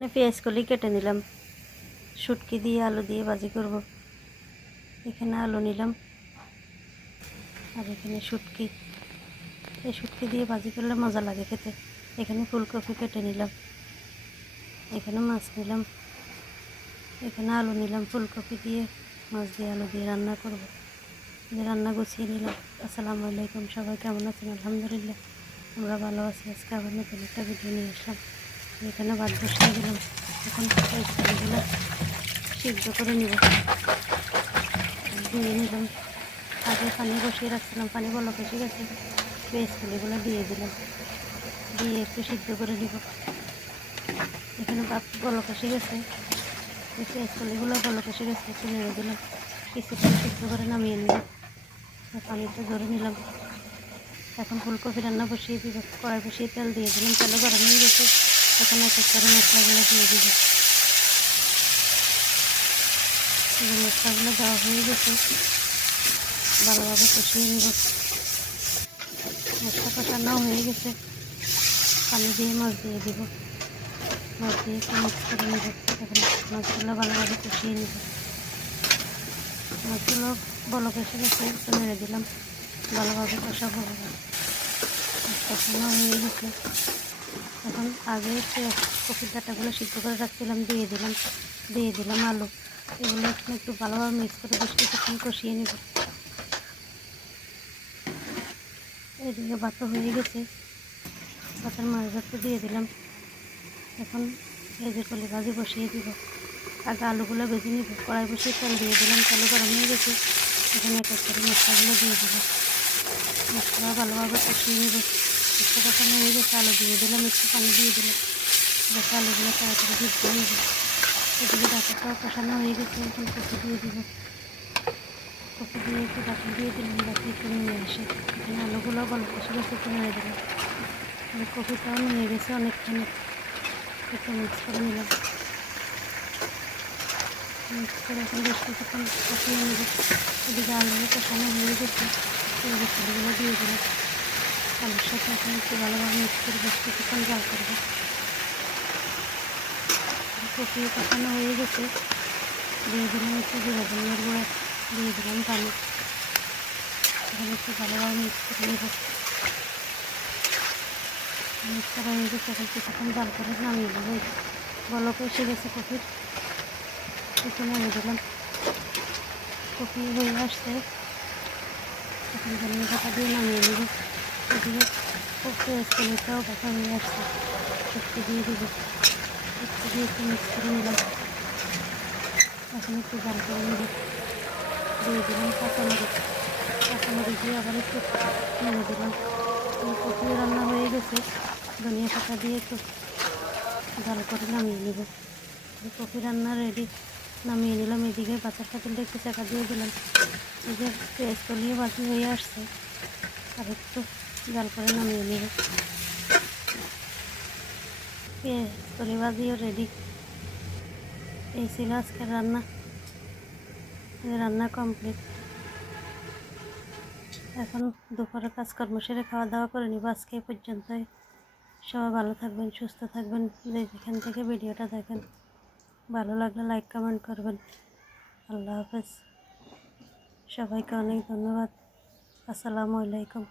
পেঁয়াজ কলি কেটে নিলাম, শুটকি দিয়ে আলু দিয়ে ভাজি করব। এখানে আলু নিলাম আর এখানে শুটকি। এই শুটকি দিয়ে ভাজি করলে মজা লাগে খেতে। এখানে ফুলকপি কেটে নিলাম, এখানে মাছ নিলাম, এখানে আলু নিলাম। ফুলকপি দিয়ে মাছ দিয়ে আলু দিয়ে রান্না করব। রান্না গুছিয়ে নিলাম। আসসালামু আলাইকুম, সবাই কেমন আছেন? আলহামদুলিল্লাহ আমরা ভালো আছি। আজকে আবার নতুন একটা ভিডিও নিয়ে আসলাম। এখানে ভাত বসিয়ে দিলাম। এখন পেঁয়াজগুলো সিদ্ধ করে নিব। দিয়ে নিলাম। আগে পানি বসিয়ে রাখছিলাম, পানি বলক এসে গেছে। পেঁয়াজগুলো দিয়ে দিলাম, দিয়ে একটু সিদ্ধ করে নিব। এখানে ভাত বলক এসে গেছে, পেঁয়াজগুলো বলক এসে গেছে, একটু নেড়ে দিলাম। কিছুক্ষণ সিদ্ধ করে নামিয়ে নিলাম, পানিটা ধরে নিলাম। এখন ফুলকপি রান্না বসিয়ে দিব। কড়াই বসিয়ে তেল দিয়ে দিলাম, তেলে গরম হয়ে গেছে। এখন এক এক করে মশলাগুলো দিয়ে দিব। মশলাগুলো দেওয়া হয়ে গেছে, ভালোভাবে কষিয়ে নিব। মশলা কষানো হয়ে গেছে, পানি দিয়ে মাছ দিয়ে দিব। মাছ দিয়ে একটু মিক্স করে নেব। এখন মাছগুলো ভালোভাবে কষিয়ে নেব। মাছগুলো বলক এসে গেছে, একটু নেড়ে দিলাম। ভালোভাবে কষাবো। কষানো হয়ে গেছে। এখন আগে কপির ডাঁটাগুলো সিদ্ধ করে রাখছিলাম, দিয়ে দিলাম আলু। এগুলো এখন একটু ভালোভাবে মিক্স করে বেশ কিছুক্ষণ কষিয়ে নেব। এদিকে ভাতও হয়ে গেছে, ভাতের মাছ ভাতটা দিয়ে দিলাম। এখন এই যে কলি ভাজি বসিয়ে দিব। আগে আলুগুলো ভেজে নিব। কড়াই বসিয়ে তেল দিয়ে দিলাম, তেল গরম হয়ে গেছে। এখানে এক এক করে মশলাগুলো দিয়ে দিব। মশলা ভালোভাবে কষিয়ে নেব। মশলা কষানো হয়ে গেছে, আলু দিয়ে দিলাম, একটু পানি দিয়ে দিলাম যাতে আলুগুলো তাড়াতাড়ি সিদ্ধ হয়ে যাবে। এদিকে ডাঁটাটাও কষানো হয়ে গেছে। এখন কপি দিয়ে দিব। কপি দিয়ে একটু ঢাকা দিয়ে দিলাম যাতে একটু নিয়ে আসে। এখানে আলুগুলো ভালো কষে গেছে, একটু নেড়ে দিলাম। কপিটাও নিয়ে গেছে অনেকখানি, একটু মিক্স করে নিলাম। মিক্স করে এখন বেশ কিছুক্ষণ কষিয়ে নেব। এদিকে আলুগুলো কষানো হয়ে গেছে, পেঁয়াজের কলিগুলো দিয়ে দিলাম। আলুর সাথে এখন একটু ভালোভাবে মিক্স করে বেশ কিছুক্ষণ জাল করবো। কপি কষানো হয়ে গেছে, দিয়ে দিলাম একটু জিরা ধনিয়ার গুঁড়া, দিয়ে দিলাম পানি। এখন একটু ভালোভাবে মিক্স করে নেব। মিক্স করা হয়ে গেছে, এখন কিছুক্ষণ জাল করে নামিয়ে দেবো। বলক এসে গেছে কপির, একটু নেমে দিলাম। কপি হয়ে আসছে, এখন ধনিয়া পাতা দিয়ে নামিয়ে নেব। এদিকে পেঁয়াজ কলিটাও ভাজা হয়ে আসছে, শুটকি দিয়ে দিব। শুটকি দিয়ে একটু মিক্স করে নিলাম। এখন একটু জাল করে নেব। দিয়ে দিলাম কাঁচামরিচ দিয়ে আবার একটু নেড়ে দিলাম। কপিও রান্না হয়ে গেছে, ধনিয়া পাতা দিয়ে একটু জাল করে নামিয়ে নেব। কপি রান্না রেডি, নামিয়ে নিলাম। এদিকে বাচ্চার পাতিলটা একটু চাকা দিয়ে দিলাম। এই যে পেঁয়াজ কলিয়ে ভাজি হয়ে আসছে, আর একটু জাল করে নামিয়ে নেব। পেঁয়াজ কলি ভাজিও রেডি। এই ছিল আজকের রান্না। রান্না কমপ্লিট। এখন দুপুরে কাজকর্ম সেরে খাওয়া দাওয়া করে নিব। আজকে এই পর্যন্তই। সবাই ভালো থাকবেন, সুস্থ থাকবেন। যেখান থেকে ভিডিওটা দেখেন, ভালো লাগলে লাইক কমেন্ট করবেন। আল্লাহ হাফেজ। সবাইকে অনেক ধন্যবাদ। আসসালামু আলাইকুম।